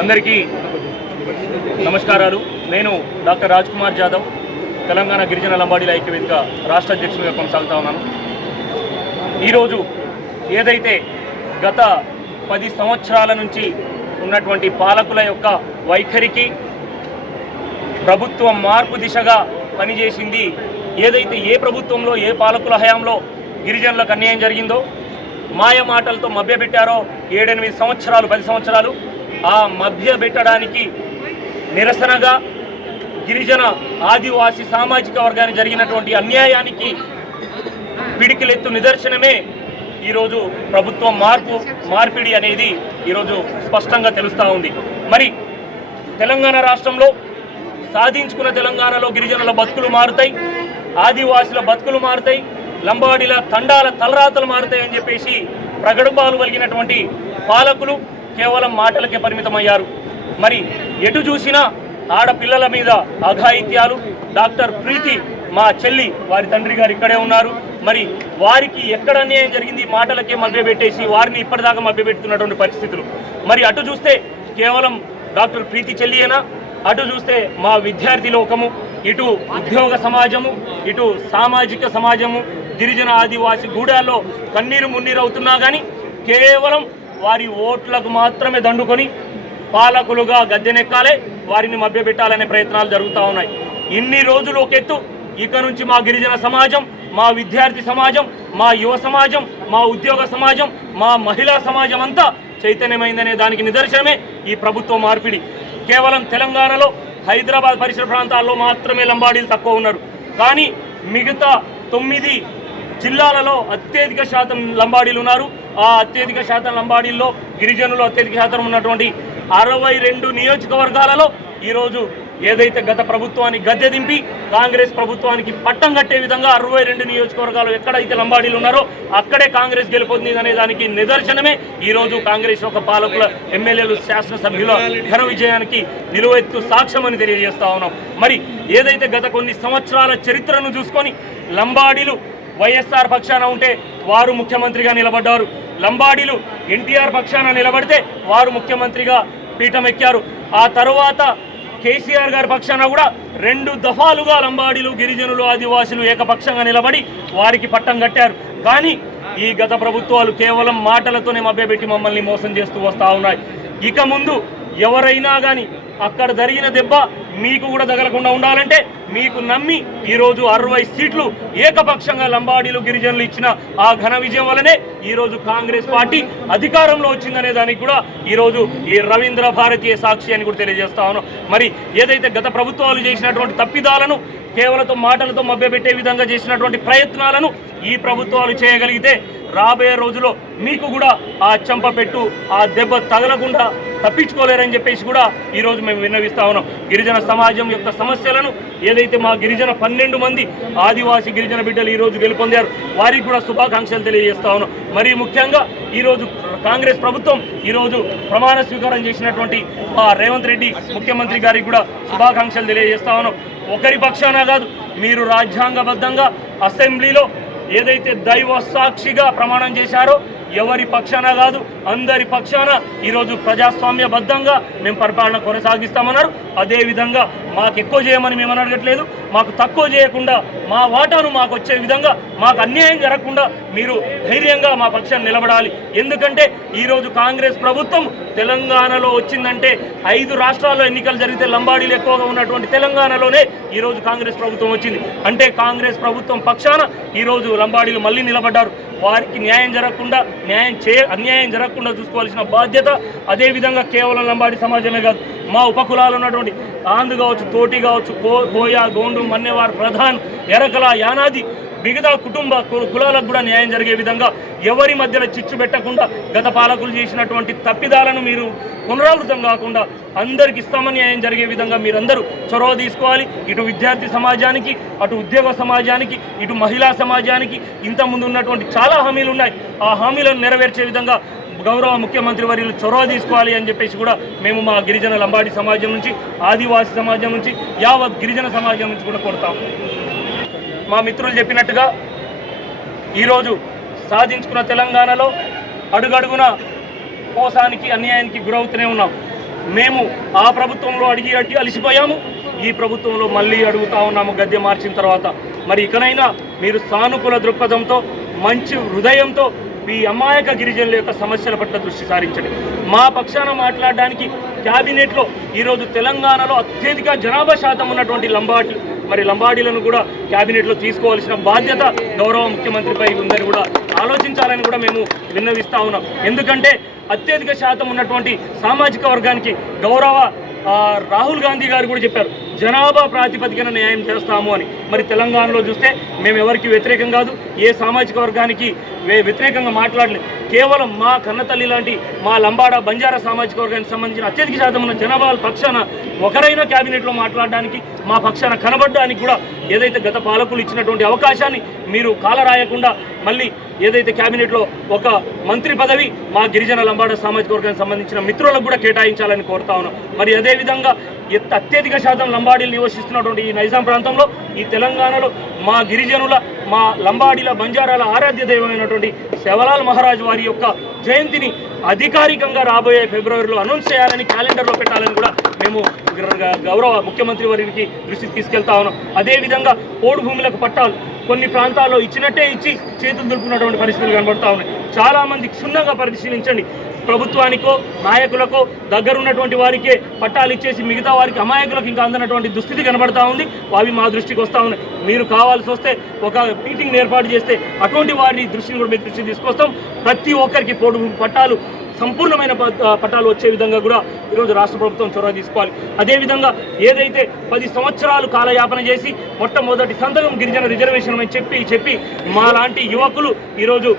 అందరికీ నమస్కారాలు. నేను డాక్టర్ రాజ్ కుమార్ జాదవ్ తెలంగాణ గిరిజన లంబాడీల ఐక్యవేదిక రాష్ట్ర అధ్యక్షుడిగా కొనసాగుతా ఉన్నాను. ఈరోజు ఏదైతే గత పది సంవత్సరాల నుంచి ఉన్నటువంటి పాలకుల యొక్క వైఖరికి ప్రభుత్వం మార్పు దిశగా పనిచేసింది ఏదైతే ఏ ప్రభుత్వంలో ఏ పాలకుల హయాంలో గిరిజనులకు అన్యాయం జరిగిందో మాయ మాటలతో మభ్యపెట్టారో ఏడెనిమిది సంవత్సరాలు పది సంవత్సరాలు ఆ మభ్యపెట్టడానికి నిరసనగా గిరిజన ఆదివాసీ సామాజిక వర్గానికి జరిగినటువంటి అన్యాయానికి పిడికిలెత్తు నిదర్శనమే ఈరోజు ప్రభుత్వం మార్పు మార్పిడి అనేది ఈరోజు స్పష్టంగా తెలుస్తూ ఉంది. మరి తెలంగాణ రాష్ట్రంలో సాధించుకున్న తెలంగాణలో గిరిజనుల బతుకులు మారుతాయి ఆదివాసుల బతుకులు మారుతాయి లంబాడీల తండాల తలరాతలు మారుతాయని చెప్పేసి ప్రగడుబాలు కలిగినటువంటి పాలకులు కేవలం మాటలకే పరిమితమయ్యారు. మరి ఎటు చూసినా ఆడపిల్లల మీద అఘాయిత్యాలు. డాక్టర్ ప్రీతి మా చెల్లి వారి తండ్రి గారు ఇక్కడే ఉన్నారు. మరి వారికి ఎక్కడ అన్యాయం జరిగింది? మాటలకే మభ్యపెట్టేసి వారిని ఇప్పటిదాకా మభ్యపెడుతున్నటువంటి పరిస్థితులు. మరి అటు చూస్తే కేవలం డాక్టర్ ప్రీతి చెల్లియేనా అటు చూస్తే మా విద్యార్థి లోకము ఇటు ఉద్యోగ సమాజము ఇటు సామాజిక సమాజము గిరిజన ఆదివాసి గూడాల్లో కన్నీరు మున్నీరు అవుతున్నా కానీ కేవలం వారి ఓట్లకు మాత్రమే దండుకొని పాలకులుగా గద్దెనెక్కాలే వారిని మభ్యపెట్టాలనే ప్రయత్నాలు జరుగుతూ ఉన్నాయి. ఇన్ని రోజులు ఒక ఎత్తు ఇక నుంచి మా గిరిజన సమాజం మా విద్యార్థి సమాజం మా యువ సమాజం మా ఉద్యోగ సమాజం మా మహిళా సమాజం అంతా చైతన్యమైందనే దానికి నిదర్శనమే ఈ ప్రభుత్వ మార్పిడి. కేవలం తెలంగాణలో హైదరాబాద్ పరిసర ప్రాంతాల్లో మాత్రమే లంబాడీలు తక్కువ ఉన్నారు. కానీ మిగతా తొమ్మిది జిల్లాలలో అత్యధిక శాతం లంబాడీలు ఉన్నారు. ఆ అత్యధిక శాతం లంబాడీల్లో గిరిజనులు అత్యధిక శాతం ఉన్నటువంటి అరవై రెండు నియోజకవర్గాలలో ఈరోజు ఏదైతే గత ప్రభుత్వాన్ని గద్దె దింపి కాంగ్రెస్ ప్రభుత్వానికి పట్టం కట్టే విధంగా అరవై రెండు నియోజకవర్గాలు ఎక్కడైతే లంబాడీలు ఉన్నారో అక్కడే కాంగ్రెస్ గెలుపొంది అనే దానికి నిదర్శనమే ఈరోజు కాంగ్రెస్ ఒక పాలకుల ఎమ్మెల్యేలు శాసనసభ్యుల ఘన విజయానికి నిలువెత్తు సాక్ష్యం అని తెలియజేస్తా ఉన్నాం. మరి ఏదైతే గత కొన్ని సంవత్సరాల చరిత్రను చూసుకొని లంబాడీలు వైఎస్ఆర్ పక్షాన ఉంటే వారు ముఖ్యమంత్రిగా నిలబడ్డారు. లంబాడీలు ఎన్టీఆర్ పక్షాన నిలబడితే వారు ముఖ్యమంత్రిగా పీఠం ఎక్కారు ఆ తరువాత కేసీఆర్ గారి పక్షాన కూడా రెండు దఫాలుగా లంబాడీలు గిరిజనులు ఆదివాసులు ఏకపక్షంగా నిలబడి వారికి పట్టం కట్టారు. కానీ ఈ గత ప్రభుత్వాలు కేవలం మాటలతోనే మభ్యపెట్టి మమ్మల్ని మోసం చేస్తూ వస్తూ ఉన్నాయి. ఇక ముందు ఎవరైనా కానీ అక్కడ జరిగిన దెబ్బ మీకు కూడా తగలకుండా ఉండాలంటే మీకు నమ్మి ఈరోజు అరవై సీట్లు ఏకపక్షంగా లంబాడీలు గిరిజనులు ఇచ్చిన ఆ ఘన విజయం వలనే ఈరోజు కాంగ్రెస్ పార్టీ అధికారంలో వచ్చిందనే దానికి కూడా ఈరోజు ఈ రవీంద్ర భారతీయ సాక్షి అని కూడా తెలియజేస్తా ఉన్నాం. మరి ఏదైతే గత ప్రభుత్వాలు చేసినటువంటి తప్పిదాలను కేవలతో మాటలతో మభ్యపెట్టే విధంగా చేసినటువంటి ప్రయత్నాలను ఈ ప్రభుత్వాలు చేయగలిగితే రాబోయే రోజులో మీకు కూడా ఆ చెంపపెట్టు ఆ దెబ్బ తగలకుండా తప్పించుకోలేరని చెప్పేసి కూడా ఈరోజు మేము విన్నవిస్తా ఉన్నాం. గిరిజన సమాజం యొక్క సమస్యలను ఏదైతే మా గిరిజన పన్నెండు మంది ఆదివాసీ గిరిజన బిడ్డలు ఈరోజు గెలుపొందారు వారికి కూడా శుభాకాంక్షలు తెలియజేస్తా ఉన్నాం. మరీ ముఖ్యంగా ఈరోజు కాంగ్రెస్ ప్రభుత్వం ఈరోజు ప్రమాణ స్వీకారం చేసినటువంటి మా రేవంత్ రెడ్డి ముఖ్యమంత్రి గారికి కూడా శుభాకాంక్షలు తెలియజేస్తా ఉన్నాం. ఒకరి పక్షాన కాదు మీరు రాజ్యాంగబద్ధంగా అసెంబ్లీలో ఏదైతే దైవ సాక్షిగా ప్రమాణం చేశారో ఎవరి పక్షాన కాదు అందరి పక్షాన ఈరోజు ప్రజాస్వామ్యబద్ధంగా మేము పరిపాలన కొనసాగిస్తామన్నారు. అదేవిధంగా మాకు ఎక్కువ చేయమని మేము అడగట్లేదు మాకు తక్కువ చేయకుండా మా వాటాను మాకు వచ్చే విధంగా మాకు అన్యాయం జరగకుండా మీరు ధైర్యంగా మా పక్షాన్ని నిలబడాలి. ఎందుకంటే ఈరోజు కాంగ్రెస్ ప్రభుత్వం తెలంగాణలో వచ్చిందంటే ఐదు రాష్ట్రాల్లో ఎన్నికలు జరిగితే లంబాడీలు ఎక్కువగా ఉన్నటువంటి తెలంగాణలోనే ఈరోజు కాంగ్రెస్ ప్రభుత్వం వచ్చింది. అంటే కాంగ్రెస్ ప్రభుత్వం పక్షాన ఈరోజు లంబాడీలు మళ్ళీ నిలబడ్డారు. వారికి న్యాయం జరగకుండా న్యాయం చే అన్యాయం జరగకుండా చూసుకోవాల్సిన బాధ్యత అదేవిధంగా కేవలం లంబాడి సమాజమే కాదు. మా ఉపకులాలు ఉన్నటువంటి ఆంధ్ర కావచ్చు తోటి కావచ్చు కో కోయ గోండు మన్నెవారు ప్రధాన్ ఎరకల యానాది మిగతా కుటుంబ కులాలకు కూడా న్యాయం జరిగే విధంగా ఎవరి మధ్యలో చిచ్చు పెట్టకుండా గత పాలకులు చేసినటువంటి తప్పిదాలను మీరు పునరావృతం కాకుండా అందరికి ఇస్తామని న్యాయం జరిగే విధంగా మీరందరూ చొరవ తీసుకోవాలి. ఇటు విద్యార్థి సమాజానికి అటు ఉద్యోగ సమాజానికి ఇటు మహిళా సమాజానికి ఇంతకుముందు ఉన్నటువంటి చాలా హామీలు ఉన్నాయి. ఆ హామీలను నెరవేర్చే విధంగా గౌరవ ముఖ్యమంత్రి వర్యులు చొరవ తీసుకోవాలి అని చెప్పేసి కూడా మేము మా గిరిజన లంబాడి సమాజం నుంచి ఆదివాసీ సమాజం నుంచి యావత్ గిరిజన సమాజం నుంచి కూడా కోరుతాం. మా మిత్రులు చెప్పినట్టుగా ఈరోజు సాధించుకున్న తెలంగాణలో అడుగడుగున మోసానికి అన్యాయానికి గురవుతూనే ఉన్నాం. మేము ఆ ప్రభుత్వంలో అడిగి అడిగి అలసిపోయాము. ఈ ప్రభుత్వంలో మళ్ళీ అడుగుతా ఉన్నాము గద్దె మార్చిన తర్వాత. మరి ఇకనైనా మీరు సానుకూల దృక్పథంతో మంచి హృదయంతో ఈ అమాయక గిరిజనుల యొక్క సమస్యల పట్ల దృష్టి సారించండి. మా పక్షాన మాట్లాడడానికి క్యాబినెట్లో ఈరోజు తెలంగాణలో అత్యధిక జనాభా శాతం ఉన్నటువంటి లంబాటి మరి లంబాడీలను కూడా క్యాబినెట్లో తీసుకోవాల్సిన బాధ్యత గౌరవ ముఖ్యమంత్రిపై ఉందని కూడా ఆలోచించాలని కూడా మేము విన్నవిస్తా ఉన్నాం. ఎందుకంటే అత్యధిక శాతం ఉన్నటువంటి సామాజిక వర్గానికి గౌరవ రాహుల్ గాంధీ గారు కూడా చెప్పారు. జనాభా ప్రాతిపదికన న్యాయం చేస్తాము అని. మరి తెలంగాణలో చూస్తే మేము ఎవరికి వ్యతిరేకం కాదు ఏ సామాజిక వర్గానికి వ్యతిరేకంగా మాట్లాడలేదు. కేవలం మా కన్నతల్లి లాంటి మా లంబాడ బంజారా సామాజిక వర్గానికి సంబంధించిన అత్యధిక శాతం ఉన్న జనాభా పక్షాన ఒకరైనా క్యాబినెట్లో మాట్లాడడానికి మా పక్షాన కనబడడానికి కూడా ఏదైతే గత పాలకులు ఇచ్చినటువంటి అవకాశాన్ని మీరు కాలరాయకుండా మళ్ళీ ఏదైతే క్యాబినెట్లో ఒక మంత్రి పదవి మా గిరిజన లంబాడ సామాజిక వర్గానికి సంబంధించిన మిత్రులకు కూడా కేటాయించాలని కోరుతా ఉన్నాం. మరి అదేవిధంగా అత్యధిక శాతం లంబాడీలు నివసిస్తున్నటువంటి ఈ నైజాం ప్రాంతంలో ఈ తెలంగాణలో మా గిరిజనుల మా లంబాడీల బంజారాల ఆరాధ్య దైవమైనటువంటి శవలాల్ మహారాజ్ వారి యొక్క జయంతిని అధికారికంగా రాబోయే ఫిబ్రవరిలో అనౌన్స్ చేయాలని క్యాలెండర్లో పెట్టాలని కూడా మేము గౌరవ ముఖ్యమంత్రి వారికి దృష్టికి తీసుకెళ్తా ఉన్నాం. అదేవిధంగా పోడు భూములకు పట్టాలు కొన్ని ప్రాంతాల్లో ఇచ్చినట్టే ఇచ్చి చేతులు దులుపుకున్నటువంటి పరిస్థితులు కనబడతా ఉన్నాయి. చాలామంది క్షుణ్ణంగా పరిశీలించండి. ప్రభుత్వానికో నాయకులకో దగ్గరున్నటువంటి వారికే పట్టాలు ఇచ్చేసి మిగతా వారికి అమాయకులకు ఇంకా అందనటువంటి దుస్థితి కనబడతా ఉంది. అవి మా దృష్టికి వస్తూ ఉన్నాయి. మీరు కావాల్సి వస్తే ఒక మీటింగ్ ఏర్పాటు చేస్తే అటువంటి వారి దృష్టిని కూడా మీ దృష్టికి తీసుకొస్తాం. ప్రతి ఒక్కరికి పోడు పట్టాలు సంపూర్ణమైన ప- పట్టాలు వచ్చే విధంగా కూడా ఈరోజు రాష్ట్ర ప్రభుత్వం చొరవ తీసుకోవాలి. అదేవిధంగా ఏదైతే పది సంవత్సరాలు కాలయాపన చేసి మొట్టమొదటి సంతకం గిరిజన రిజర్వేషన్ అని చెప్పి చెప్పి మా లాంటి యువకులు ఈరోజు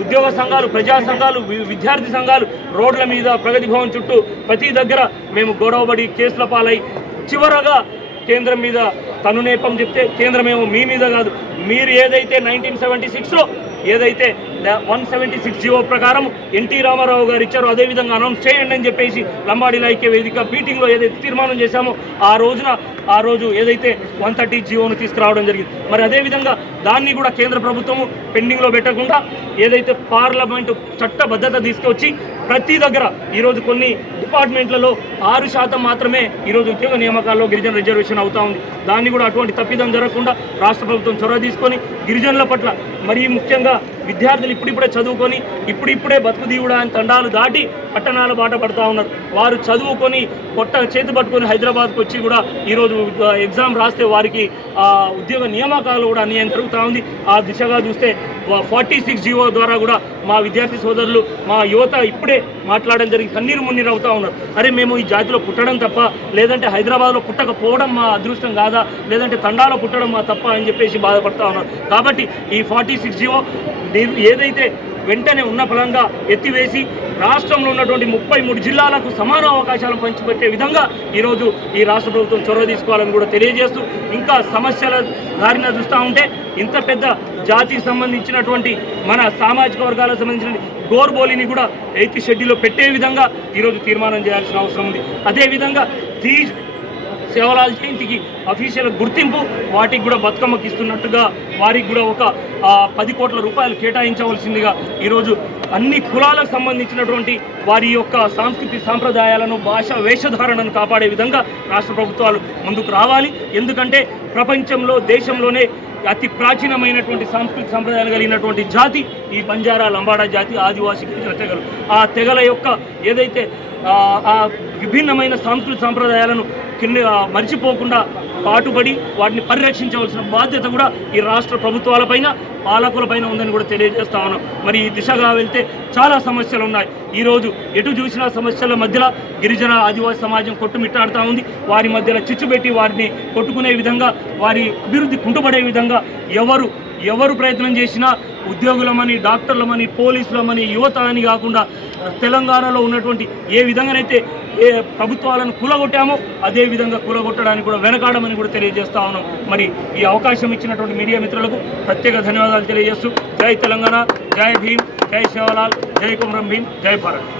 ఉద్యోగ సంఘాలు ప్రజా సంఘాలు వి- విద్యార్థి సంఘాలు రోడ్ల మీద ప్రగతి భవన్ చుట్టూ ప్రతి దగ్గర మేము గొడవబడి కేసుల పాలై చివరగా కేంద్రం మీద తనునేపం చెప్తే కేంద్రమేమో మీ మీద కాదు. మీరు ఏదైతే నైన్టీన్ సెవెంటీ సిక్స్లో ఏదైతే వన్ సెవెంటీ సిక్స్ జీవో ప్రకారం ఎన్టీ రామారావు గారు ఇచ్చారో. అదేవిధంగా అనౌన్స్ చేయండి అని చెప్పేసి లంబాడీల ఐక్య వేదిక మీటింగ్లో ఏదైతే తీర్మానం చేశామో ఆ రోజున ఆ రోజు ఏదైతే వన్ థర్టీ జీవోను తీసుకురావడం జరిగింది. మరి అదేవిధంగా దాన్ని కూడా కేంద్ర ప్రభుత్వము పెండింగ్లో పెట్టకుండా ఏదైతే పార్లమెంటు చట్టబద్ధత తీసుకొచ్చి ప్రతి దగ్గర ఈరోజు కొన్ని డిపార్ట్మెంట్లలో ఆరు శాతం మాత్రమే ఈరోజు ఉద్యోగ నియామకాల్లో గిరిజన రిజర్వేషన్ అవుతా ఉంది. దాన్ని కూడా అటువంటి తప్పిదం జరగకుండా రాష్ట్ర ప్రభుత్వం చొరవ తీసుకొని గిరిజనుల పట్ల మరీ ముఖ్యంగా విద్యార్థులు ఇప్పుడిప్పుడే చదువుకొని ఇప్పుడిప్పుడే బతుకు దీవుడా అని తండాలు దాటి పట్టణాల బాట పడుతూ ఉన్నారు. వారు చదువుకొని పొట్ట చేతి పట్టుకొని హైదరాబాద్కు వచ్చి కూడా ఈరోజు ఎగ్జామ్ రాస్తే వారికి ఆ, ఉద్యోగ నియామకాలు కూడా అన్యాయం జరుగుతూ ఉంది. ఆ దిశగా చూస్తే ఫార్టీ సిక్స్ జీవో ద్వారా కూడా మా విద్యార్థి సోదరులు మా యువత ఇప్పుడే మాట్లాడడం జరిగింది. కన్నీరు మున్నీరు అవుతా ఉన్నారు. అరే మేము ఈ జాతిలో పుట్టడం తప్ప లేదంటే హైదరాబాద్లో పుట్టకపోవడం మా అదృష్టం కాదా లేదంటే తండాలో పుట్టడం మా తప్ప అని చెప్పేసి బాధపడతా ఉన్నారు. కాబట్టి ఈ ఫార్టీ సిక్స్ జీవో ఏదైతే వెంటనే ఉన్న ఫలంగా ఎత్తివేసి రాష్ట్రంలో ఉన్నటువంటి ముప్పై మూడు జిల్లాలకు సమాన అవకాశాలు పంచిపెట్టే విధంగా ఈరోజు ఈ రాష్ట్ర ప్రభుత్వం చొరవ తీసుకోవాలని కూడా తెలియజేస్తూ ఇంకా సమస్యల దారిన చూస్తూ ఉంటే ఇంత పెద్ద జాతికి సంబంధించినటువంటి మన సామాజిక వర్గాలకు సంబంధించిన గోర్బోలిని కూడా ఎయిత్ షెడ్యూల్లో పెట్టే విధంగా ఈరోజు తీర్మానం చేయాల్సిన అవసరం ఉంది. అదేవిధంగా తీ సేవలాల్ జయంతికి అఫీషియల్ గుర్తింపు వాటికి కూడా బతుకమ్మకి ఇస్తున్నట్టుగా వారికి కూడా ఒక పది కోట్ల రూపాయలు కేటాయించవలసిందిగా ఈరోజు అన్ని కులాలకు సంబంధించినటువంటి వారి యొక్క సాంస్కృతిక సాంప్రదాయాలను భాష వేషధారణను కాపాడే విధంగా రాష్ట్ర ప్రభుత్వాలు ముందుకు రావాలి. ఎందుకంటే ప్రపంచంలో దేశంలోనే అతి ప్రాచీనమైనటువంటి సాంస్కృతిక సంప్రదాయాలు కలిగినటువంటి జాతి ఈ బంజారా లంబాడా జాతి ఆదివాసీ తెగలు. ఆ తెగల యొక్క ఏదైతే ఆ, విభిన్నమైన సాంస్కృతిక సంప్రదాయాలను కింద మర్చిపోకుండా పాటుపడి వాటిని పరిరక్షించవలసిన బాధ్యత కూడా ఈ రాష్ట్ర ప్రభుత్వాలపైన పాలకులపైన ఉందని కూడా తెలియజేస్తా ఉన్నాం. మరి ఈ దిశగా వెళ్తే చాలా సమస్యలు ఉన్నాయి ఈరోజు ఎటు చూసినా సమస్యల మధ్యలో గిరిజన ఆదివాసీ సమాజం కొట్టుమిట్టాడుతూ ఉంది. వారి మధ్యలో చిచ్చు పెట్టి వారిని కొట్టుకునే విధంగా వారి అభివృద్ధి కుంటుపడే విధంగా ఎవరు ఎవరు ప్రయత్నం చేసినా ఉద్యోగులమని డాక్టర్లమని పోలీసులమని యువత అని కాకుండా తెలంగాణలో ఉన్నటువంటి ఏ విధంగానైతే ఏ ప్రభుత్వాలను కూలగొట్టామో అదే విధంగా కూలగొట్టడానికి కూడా వెనకాడమని కూడా తెలియజేస్తా ఉన్నాం. మరి ఈ అవకాశం ఇచ్చినటువంటి మీడియా మిత్రులకు ప్రత్యేక ధన్యవాదాలు తెలియజేస్తూ జై తెలంగాణ జై భీమ్ జై శివలాల్ జై కుమరం భీమ్ జై భారత్.